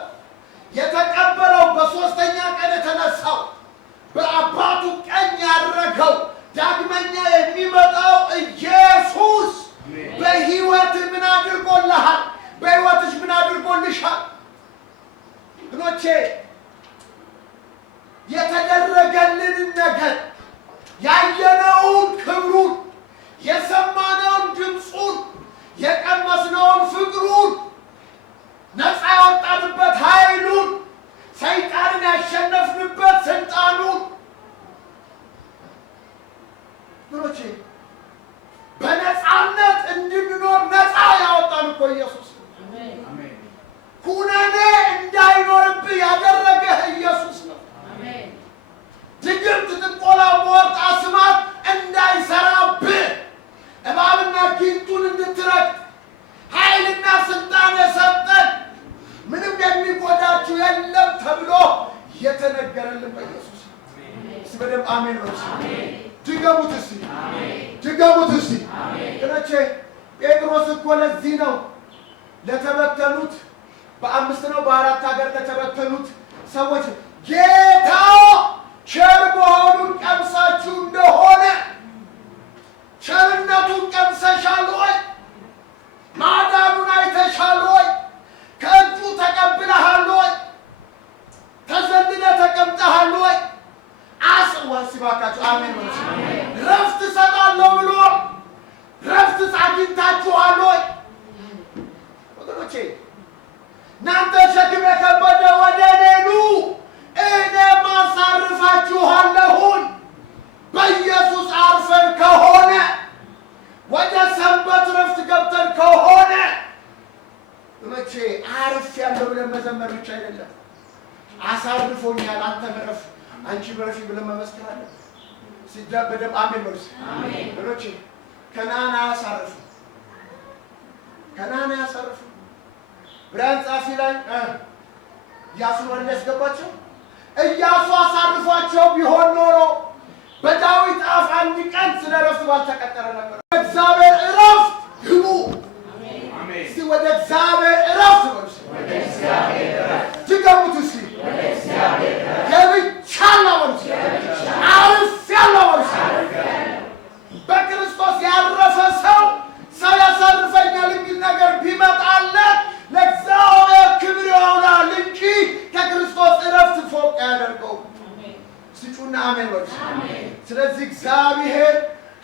የተቀበረው በሦስተኛ ቀን የተነሳው በአባቱ ቀኝ ያደረገው ዳግመኛ የሚመጣው ኢየሱስ በሕይወት ምን አድርጎልሃል? በሕይወትሽ ምን አድርጎልሻል? እኖቼ የተደረገልንን ነገር ያየነውን ክብሩን የሰማነውን ድምፁን የቀመስነውን ፍቅሩን ነፃ ያወጣንበት ኃይሉን ሰይጣንን ያሸነፍንበት ስልጣኑን ብሎቼ በነፃነት እንድንኖር ነፃ ያወጣን እኮ ኢየሱስ። ኩነኔ እንዳይኖርብህ ያደረገህ ኢየሱስ ነው። ድግምት፣ ጥንቆላ፣ ሟርት፣ አስማት እንዳይሰራብህ እባብና ጊንጡን እንድትረግጥ ኃይልና ስልጣን የሰጠን ምንም የሚጎዳችሁ የለም ተብሎ የተነገረልን በኢየሱስ። እስቲ በደምብ አሜን በሉ። ድገሙት እስቲ፣ ድገሙት እስቲ። እነቼ ጴጥሮስ እኮ ለዚህ ነው ለተበተኑት በ5 ነው በ4 ሀገር ለተበተኑት ሰዎች ጌታ ቸር መሆኑን ቀምሳችሁ እንደሆነ ቸርነቱን ቀምሰሻል ወይ? ማዳኑን አይተሻል ወይ? ከእጁ ተቀብለሃል ወይ? ተዘልለህ ተቀምጠሃል ወይ? ሲባካችሁ አሜን በሉ። ረፍት እሰጣለሁ ብሎ ረፍት አግኝታችኋል ወይ? ወገኖቼ እናንተ ሸክም የከበደ ወደ እኔ ኑ እኔም አሳርፋችኋለሁኝ። በኢየሱስ አርፈን ከሆነ ወደ ሰንበት ረፍት ገብተን ከሆነ መቼ አርፌያለሁ ብለን መዘመር ብቻ አይደለም። አሳርፎኛል አንተ ምረፍ አንቺ ምረፊ ብለን መመስከር አለ። በደምብ አሜን በሉ። ወገኖቼ ከነዓን አያሳርፍም፣ ከነዓን አያሳርፍም። ብርሃን ጻፊ ላይ ኢያሱን ወደ ያስገባቸው ኢያሱ አሳርፏቸው ቢሆን ኖሮ በዳዊት አፍ አንድ ቀን ስለ ረፍት ባልተቀጠረ ነበር። እግዚአብሔር እረፍት ግቡ። እስቲ ወደ እግዚአብሔር እረፍት በሉ። ወደ እግዚአብሔር እረፍት ድገሙት እስቲ። ወደ እግዚአብሔር እረፍት ገብቻለሁ በሉ። አርፌያለሁ በሉ። በክርስቶስ ያረፈ ሰው ያሳርፈኛል የሚል ነገር ቢመጣለት ለእግዚአብሔር ክብር ይሆናል እንጂ ከክርስቶስ እረፍት ፎቅ ያደርገው። ስጩና አሜን በሉ። ስለዚህ እግዚአብሔር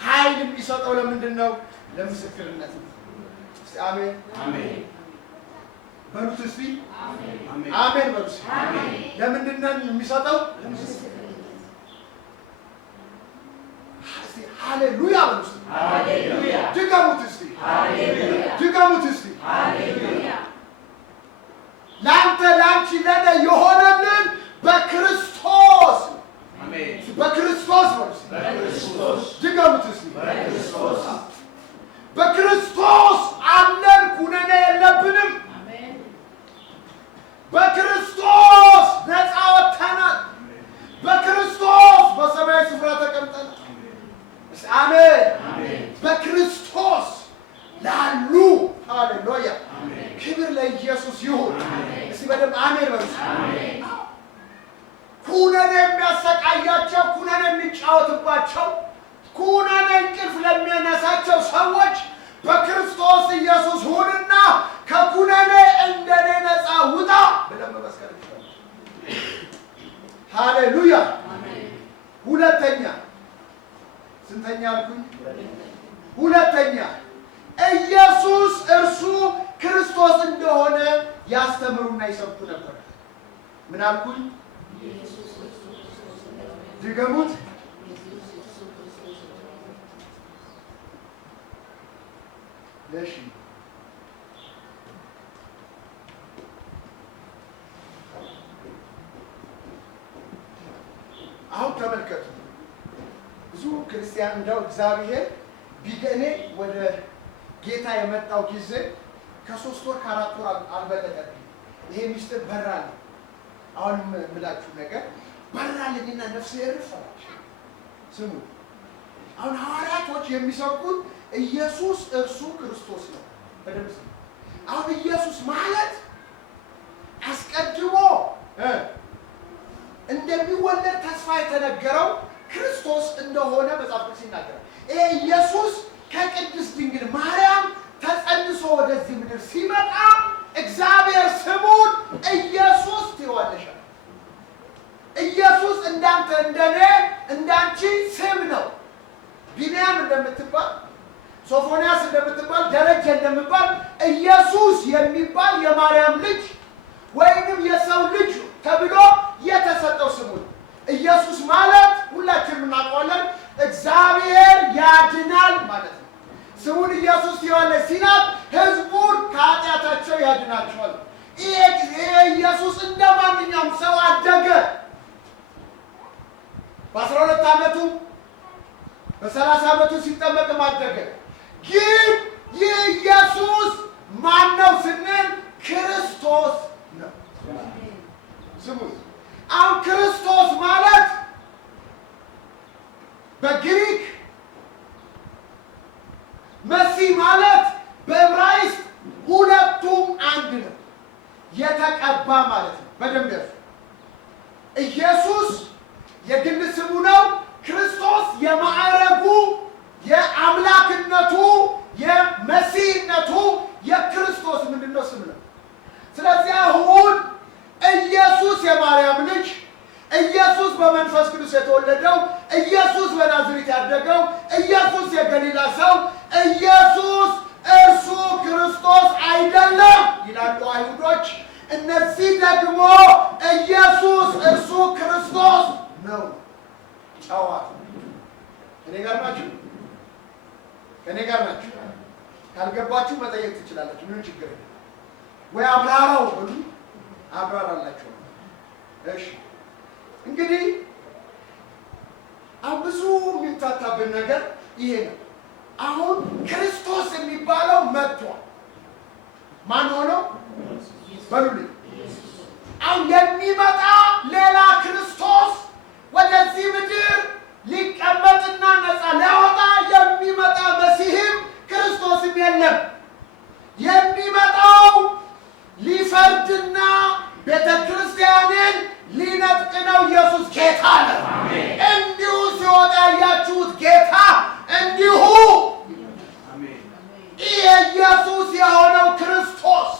ኃይል የሚሰጠው ለምንድን ነው? ለምስክርነት ነው። እስቲ አሜን አሜን በሉት። እስቲ አሜን በሉ። ለምንድን ነው የሚሰጠው? እስቲ ሃሌሉያ በሉ። ሃሌሉያ ድገሙት እስቲ። ሃሌሉያ ድገሙት እስቲ። ሃሌሉያ ላንተ ላንቺ ለኔ የሆነልን በክርስቶስ በክርስቶስ ነው። በክርስቶስ ድገሙት እስቲ። በክርስቶስ በክርስቶስ አለን። ኩነኔ የለብንም። በክርስቶስ ነፃ ወጥተናል። በክርስቶስ በሰማያዊ ስፍራ ተቀምጠናል። አሜን። በክርስቶስ ላሉ ሃሌሉያ ክብር ለኢየሱስ ይሁን። እስቲ በደምብ አሜን በሉ። ኩነኔ የሚያሰቃያቸው ኩነኔ የሚጫወትባቸው ኩነኔ እንቅልፍ ለሚያነሳቸው ሰዎች በክርስቶስ ኢየሱስ ሁንና ከኩነኔ እንደኔ ነፃ ውጣ ብለን መመስከር ይችላል። ሃሌሉያ። ሁለተኛ ስንተኛ አልኩኝ? ሁለተኛ ኢየሱስ እርሱ ክርስቶስ እንደሆነ ያስተምሩና ይሰብኩ ነበር። ምን አልኩኝ? ድገሙት። ለሺ ክርስቲያን እንደው እግዚአብሔር ቢገኔ ወደ ጌታ የመጣው ጊዜ ከ3 ወር ከ4 ወር አልበለጠም። ይሄ ሚስጥር በራልኝ። አሁን የምላችሁ ነገር በራልኝና ነፍሴ እርፈራች። ስሙ፣ አሁን ሐዋርያቶች የሚሰብኩት ኢየሱስ እርሱ ክርስቶስ ነው። በደምብ አሁን ኢየሱስ ማለት አስቀድሞ እንደሚወለድ ተስፋ የተነገረው ክርስቶስ እንደሆነ መጽሐፍ ቅዱስ ይናገራል። ይሄ ኢየሱስ ከቅድስት ድንግል ማርያም ተጸንሶ ወደዚህ ምድር ሲመጣ እግዚአብሔር ስሙን ኢየሱስ ትይዋለሽ። ኢየሱስ እንዳንተ እንደኔ እንዳንቺ ስም ነው። ቢንያም እንደምትባል፣ ሶፎንያስ እንደምትባል፣ ደረጀ እንደምባል ኢየሱስ የሚባል የማርያም ልጅ ወይንም የሰው ልጅ ተብሎ የተሰጠው ስሙ ነው። ኢየሱስ ማለት ሁላችንም እናውቀዋለን፣ እግዚአብሔር ያድናል ማለት ነው። ስሙን ኢየሱስ ትይዋለሽ ሲላት ሕዝቡን ከኃጢአታቸው ያድናቸዋል። ይሄ ኢየሱስ እንደ ማንኛውም ሰው አደገ። በ12 ዓመቱ በ30 ዓመቱ ሲጠመቅም አደገ። ግን ይህ ኢየሱስ ማን ነው ስንል ክርስቶስ ነው። ስሙ፣ አሁን ክርስቶስ ማለት በግሪክ መሲህ ማለት በዕብራይስጥ ሁለቱም አንድ ነው። የተቀባ ማለት ነው። በደንብ ያዙ። ኢየሱስ የግል ስሙ ነው። ክርስቶስ የማዕረጉ የአምላክነቱ የመሲህነቱ የክርስቶስ ምንድነው ስም ነው። ስለዚህ አሁን ኢየሱስ የማርያም ልጅ፣ ኢየሱስ በመንፈስ ቅዱስ የተወለደው፣ ኢየሱስ በናዝሬት ያደገው፣ ኢየሱስ የገሊላ ሰው፣ ኢየሱስ እርሱ ክርስቶስ አይደለም ይላሉ አይሁዶች። እነዚህ ደግሞ ኢየሱስ እርሱ ክርስቶስ ነው። ጨዋታ እኔ ጋር ናችሁ? ከኔ ጋር ናችሁ? ካልገባችሁ መጠየቅ ትችላላችሁ። ምንም ችግር የለም። ወይ አብራራው ብሉ፣ አብራራላችሁ። እሺ እንግዲህ ብዙ የሚታታብን ነገር ይሄ ነው። አሁን ክርስቶስ የሚባለው መጥቷል። ማን ሆነው በሉልኝ። አሁን የሚመጣ ሌላ ክርስቶስ ወደዚህ ምድር ሊቀመጥና ነፃ ሊያወጣ የሚመጣ መሲህም ክርስቶስም የለም። የሚመጣው ሊፈርድና ቤተ ክርስቲያንን ሊነጥቅ ነው። ኢየሱስ ጌታ ነው። እንዲሁ ሲወጣ ያያችሁት ጌታ እንዲሁ ኢየሱስ የሆነው ክርስቶስ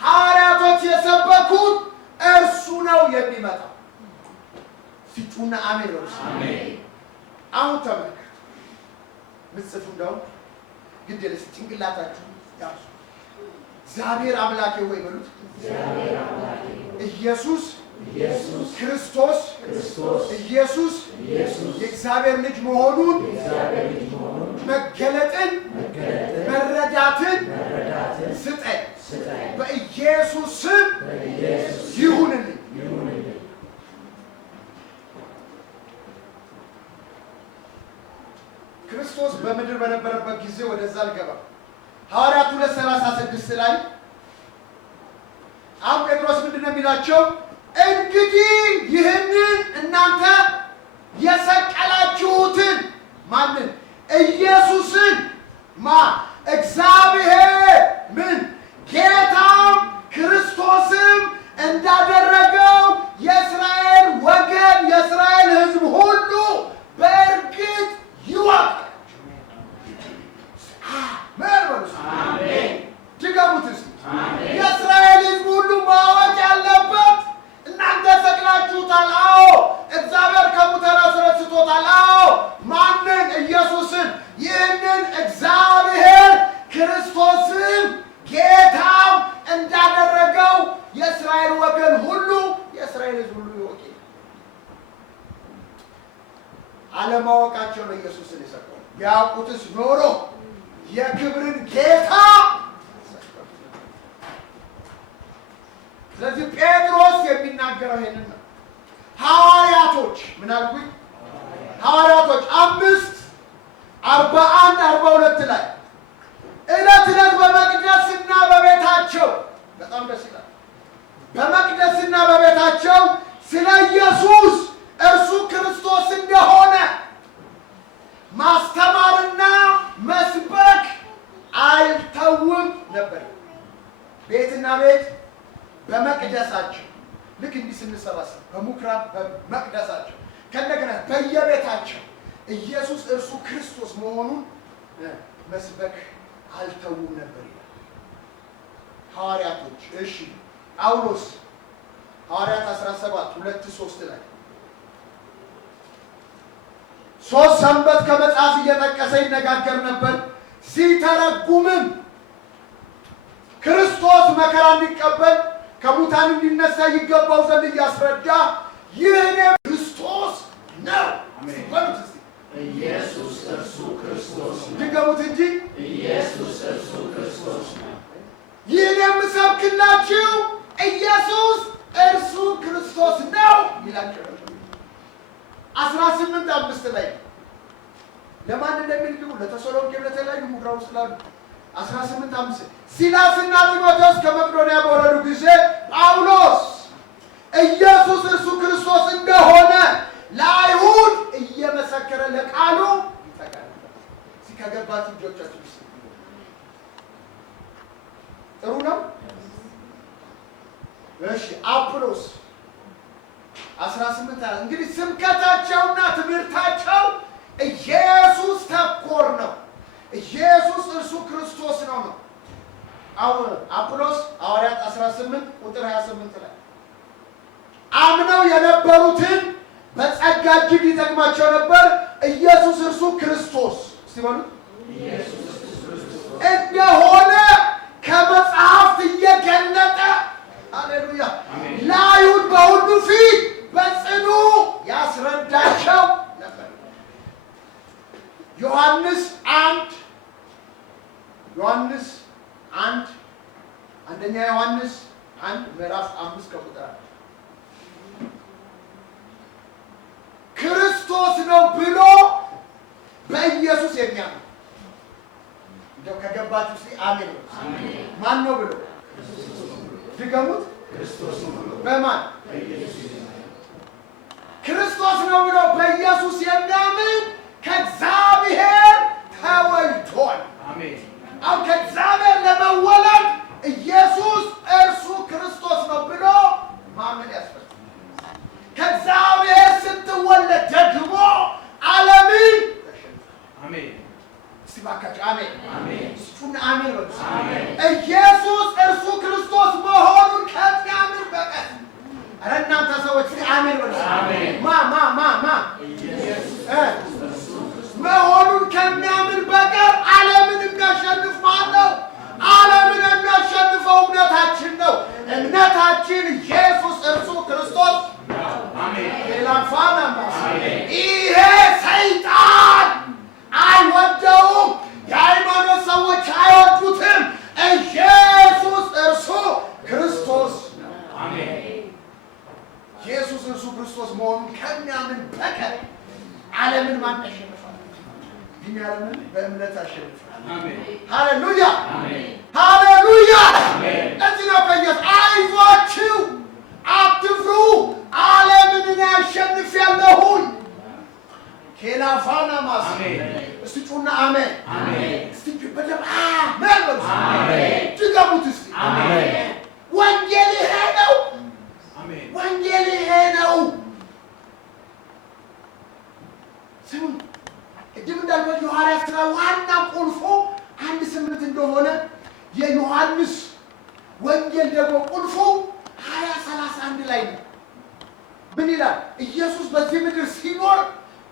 ሐዋርያቶች የሰበኩት እርሱ ነው የሚመጣው። ፊቱና አሜን ነው። አሁን ተመልከቱ። ምጽፉ እንደው ግዴለስ ጭንቅላታችሁ ያዙ። እግዚአብሔር አምላኬ ሆይ በሉት። ኢየሱስ ክርስቶስ ኢየሱስ የእግዚአብሔር ልጅ መሆኑን መገለጥን መረዳትን ስጠኝ። በኢየሱስ ስም ይሁንልኝ። ክርስቶስ በምድር በነበረበት ጊዜ ወደዛ አልገባ። ሐዋርያት 2:36 ላይ አሁን ጴጥሮስ ምንድን ነው የሚላቸው? እንግዲህ ይህንን እናንተ የሰቀላችሁትን ማንን? ኢየሱስን እግዚአብሔር ምን ጌታም ክርስቶስም እንዳደረገው የእስራኤል ወገን የእስራኤል ሕዝብ ሁሉ በእርግጥ ይወቅ። አሜን። ድገሙት እስኪ። የእስራኤል ሕዝብ ሁሉ ማወቅ ያለበት እናንተ ሰቅላችሁታል። አዎ። እግዚአብሔር ከሙታን አስነስቶታል። አዎ። ማንን? ኢየሱስን። ይህንን እግዚአብሔር ክርስቶስን ጌታም እንዳደረገው የእስራኤል ወገን ሁሉ የእስራኤል ሕዝብ ሁሉ ይወቅ። አለማወቃቸው ነው ኢየሱስን የሰቀሉ። ቢያውቁትስ ኖሮ የክብርን ጌታ። ስለዚህ ጴጥሮስ የሚናገረው ይሄንን ነው። ሐዋርያቶች ምን አልኩኝ? ሐዋርያቶች 5 41 42 ላይ ዕለት ዕለት በመቅደስና በቤታቸው በጣም ደስ ይላል። በመቅደስና በቤታቸው ስለ ኢየሱስ እርሱ ክርስቶስ እንደሆነ ማስተማርና መስበክ አይተውም ነበር። ቤትና ቤት በመቅደሳቸው ልክ እንዲህ ስንሰባሰብ በምኩራብ በመቅደሳቸው ከነገና በየቤታቸው ኢየሱስ እርሱ ክርስቶስ መሆኑን መስበክ አልተውም ነበር ይላል ሐዋርያቶች። እሺ ጳውሎስ ሐዋርያት 17 2-3 ላይ 3 ሰንበት ከመጽሐፍ እየጠቀሰ ይነጋገር ነበር። ሲተረጉምም ክርስቶስ መከራ እንዲቀበል ከሙታን እንዲነሳ ይገባው ዘንድ እያስረዳ ይህኔ ክርስቶስ ነው። በሉት እስቲ ኢየሱስ እርሱ ክርስቶስ ነው። ድገሙት እንጂ ኢየሱስ እርሱ ክርስቶስ ነው። ይህን የምሰብክላችሁ ኢየሱስ እርሱ ክርስቶስ ነው ይላቸው። 18:5 ላይ ለማን እንደሚል ግቡ ለተሰሎንቄ ለተለያዩ ምኩራብ ውስጥ ላሉ 18:5 ሲላስና ጢሞቴዎስ ከመቄዶንያ በወረዱ ጊዜ ጳውሎስ ኢየሱስ እርሱ ክርስቶስ እንደሆነ ለአይሁድ እየመሰከረ ለቃሉ ይተጋል። ሲከገባችሁ ልጆቻችሁ ጥሩ ነው። እሺ አጵሎስ 18 እንግዲህ ስብከታቸውና ትምህርታቸው ኢየሱስ ተኮር ነው። ኢየሱስ እርሱ ክርስቶስ ነው ነው። አሁን አጵሎስ ሐዋርያት 18:28 ላይ አምነው የነበሩትን በጸጋ እጅግ ይጠቅማቸው ነበር። ኢየሱስ እርሱ ክርስቶስ ሲባሉ ኢየሱስ ክርስቶስ እንደሆነ ከመጽሐፍት እየገለጠ ሃሌሉያ ለአይሁድ በሁሉ ፊት በጽኑ ያስረዳቸው ነበር። ዮሐንስ 1 አንደኛ ዮሐንስ 1 ምዕራፍ 5 ከቁጥር 1 ክርስቶስ ነው ብሎ በኢየሱስ የሚያምን እንደው ከገባችሁ እስቲ አሜን ነው። ማን ነው ብሎ ድገሙት። ክርስቶስ ነው ብሎ በማን በኢየሱስ ክርስቶስ ነው ብሎ በኢየሱስ የሚያምን ከእግዚአብሔር ተወልዷል። አሜን። አሁን ከእግዚአብሔር ለመወለድ ኢየሱስ እርሱ ክርስቶስ ነው ብሎ ማመን ያስፈልጋል። ከእግዚአብሔር ስትወለድ ደግሞ ዓለምን አሜን። እስቲ ባካችሁ አሜን አሜን ስጡና አሜን በሉ። ኢየሱስ እርሱ ክርስቶስ መሆኑን ከሚያምን በቀር ኧረ እናንተ ሰዎች እስቲ አሜን በሉ። ማ ኢየሱስ መሆኑን ከሚያምን በቀር ዓለምን የሚያሸንፍ ማን ነው? ዓለምን የሚያሸንፈው እምነታችን ነው። እምነታችን ኢየሱስ እርሱ ክርስቶስ አሜን። ሌላፋና ይሄ ሰይጣን አይወደውም። የሃይማኖት ሰዎች አይወዱትም። ኢየሱስ እርሱ ክርስቶስ አሜን። ኢየሱስ እርሱ ክርስቶስ መሆኑን ከሚያምን በቀር ዓለምን ማን ያሸንፋል? ግን ዓለምን በእምነት ያሸንፋል። አሜን። ሃሌሉያ ሃሌሉያ። እዚህ ነው ከኢየሱስ አይዟችሁ አትፍሩ ዓለምን እኔ አሸንፌአለሁኝ። ኬላፋና ማስ እስቲ ጩና አሜን አሜን። እስቲ በደም አሜን በሉ። አሜን ድገሙት እስቲ አሜን። ወንጌል ይሄ ነው። አሜን ወንጌል ይሄ ነው። ስሙ ቅድም እንዳልኩት የሐዋርያት ሥራ ዋና ቁልፉ 1:8 እንደሆነ የዮሐንስ ወንጌል ደግሞ ቁልፉ 20:31 ላይ ነው። ምን ይላል? ኢየሱስ በዚህ ምድር ሲኖር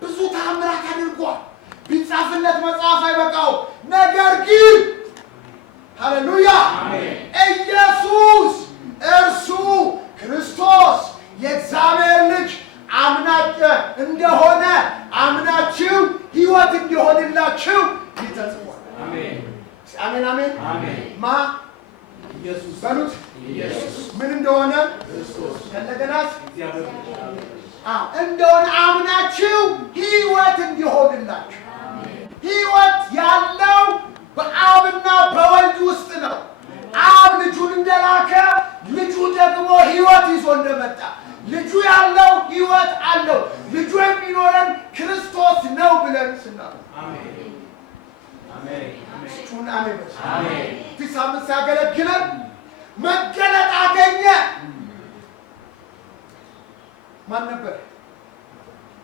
ብዙ ተአምራት አድርጓል። ቢጻፍለት መጽሐፍ አይበቃው። ነገር ግን ሃሌሉያ ኢየሱስ እርሱ ክርስቶስ የእግዚአብሔር ልጅ እንደሆነ አምናችሁ ሕይወት እንዲሆንላችሁ ተጽፏል። አሜን አሜን አሜን አሜን። ማ ኢየሱስ በሉት። ኢየሱስ ምን እንደሆነ ክርስቶስ እንደገናስ እግዚአብሔር እንደሆነ አምናችሁ ሕይወት እንዲሆንላችሁ ሕይወት ያለው በአብና በወልድ ውስጥ ነው። አብ ልጁን እንደላከ ልጁ ደግሞ ሕይወት ይዞ እንደመጣ ልጁ ያለው ሕይወት አለው። ልጁ የሚኖረን ክርስቶስ ነው ብለን ስናምን አሜን አሜን አሜን አሜን። ሳምንት ሲያገለግለን መገለጥ አገኘ። ማን ነበር?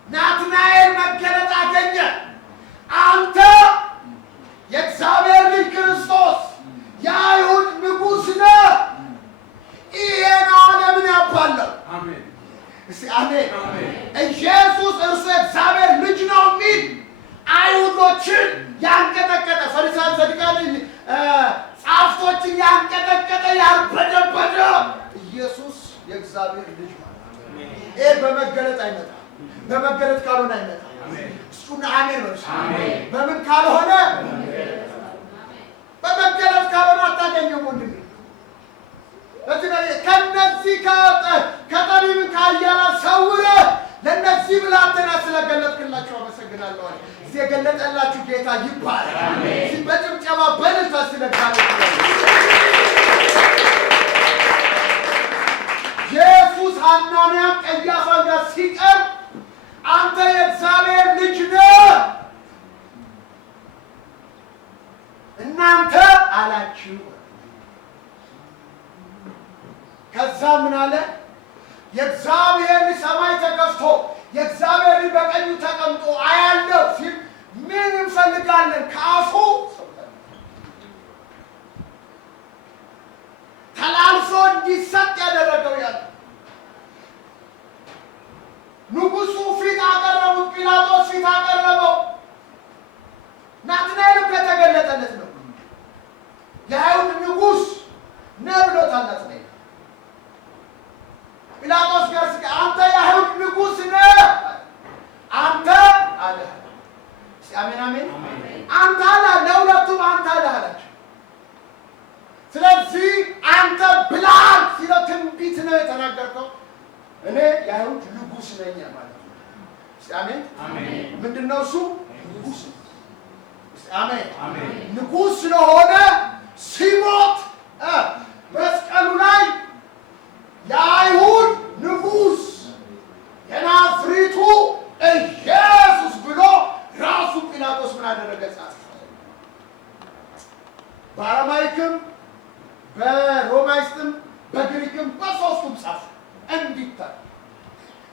ናትናኤል መገለጥ አገኘ። አንተ የእግዚአብሔር ልጅ ክርስቶስ የአይሁድ ንጉሥ ነህ። ይሄ ነው ዓለምን ያባለው። አሜን እስቲ አሜን። ኢየሱስ እርሱ የእግዚአብሔር ልጅ ነው የሚል አይሁዶችን ያንቀጠቀጠ፣ ፈሪሳውያን ሰዱቃውያን ጻፍቶችን ያንቀጠቀጠ ያርበደበደ ኢየሱስ የእግዚአብሔር ልጅ ነው። ይሄ በመገለጥ አይመጣም። በመገለጥ ካልሆነ አይመጣም። እሱና አሜን ነው። በምን ካልሆነ በመገለጥ ካልሆነ አታገኘውም ወንድሜ። ለዚህ ከነዚህ ከጠቢብ ከኃያላን ሰውረህ ለነዚህ ብላቴና ስለገለጥክላቸው አመሰግናለሁ። እዚህ የገለጠላችሁ ጌታ ይባላል። እዚህ በጭብጨባ በእልልታ ኢየሱስ ሐናንያን ቀያፋን ጋር ሲቀርብ አንተ የእግዚአብሔር ልጅ ነህ እናንተ አላችሁ። ከዛ ምን አለ? የእግዚአብሔር ልጅ ሰማይ ተከፍቶ የእግዚአብሔር ልጅ በቀኙ ተቀምጦ አያለው ሲል ምን እንፈልጋለን? ከአፉ ተላልፎ እንዲሰጥ ያደረገው ያለ ንጉሡ ፊት አቀረቡት። ጲላጦስ ፊት አቀረበው። ናትናኤል ከተገለጠለት ነው። የአይሁድ ንጉሥ ነህ ብሎታል ናትናኤል። ጲላጦስ ጋር አንተ የአይሁድ ንጉሥ ነህ አንተ አለ። አሜን አሜን። አንተ አለ። ለሁለቱም አንተ አለ አላቸው። ስለዚህ አንተ ብለሃል ሲለው ትንቢት ነው የተናገርከው። እኔ የአይሁድ ንጉሥ ነኝ ማለት ነው። አሜን አሜን። ምንድነው እሱ? ንጉሥ። አሜን አሜን። ንጉሥ ስለሆነ ሲሞት መስቀሉ ላይ የአይሁድ ንጉሥ የናዝሬቱ ኢየሱስ ብሎ ራሱ ጲላጦስ ምን አደረገ? ጻፈ። በአረማይክም በሮማይስጥም በግሪክም በሶስቱም ጻፈ እንዲታይ።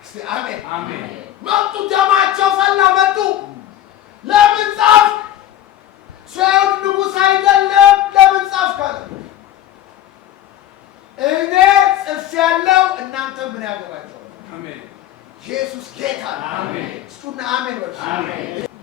እስቲ አሜን አሜን። መጡ፣ ደማቸው ፈላ። መጡ። ለምን ጻፍ? ሰው ንጉሥ አይደለም። ለምን ጻፍ ካለ እኔ ጽፌያለሁ፣ እናንተ ምን ያገባቸዋል? አሜን። ኢየሱስ ጌታ ነው። አሜን። እስቱና አሜን ወልሽ አሜን።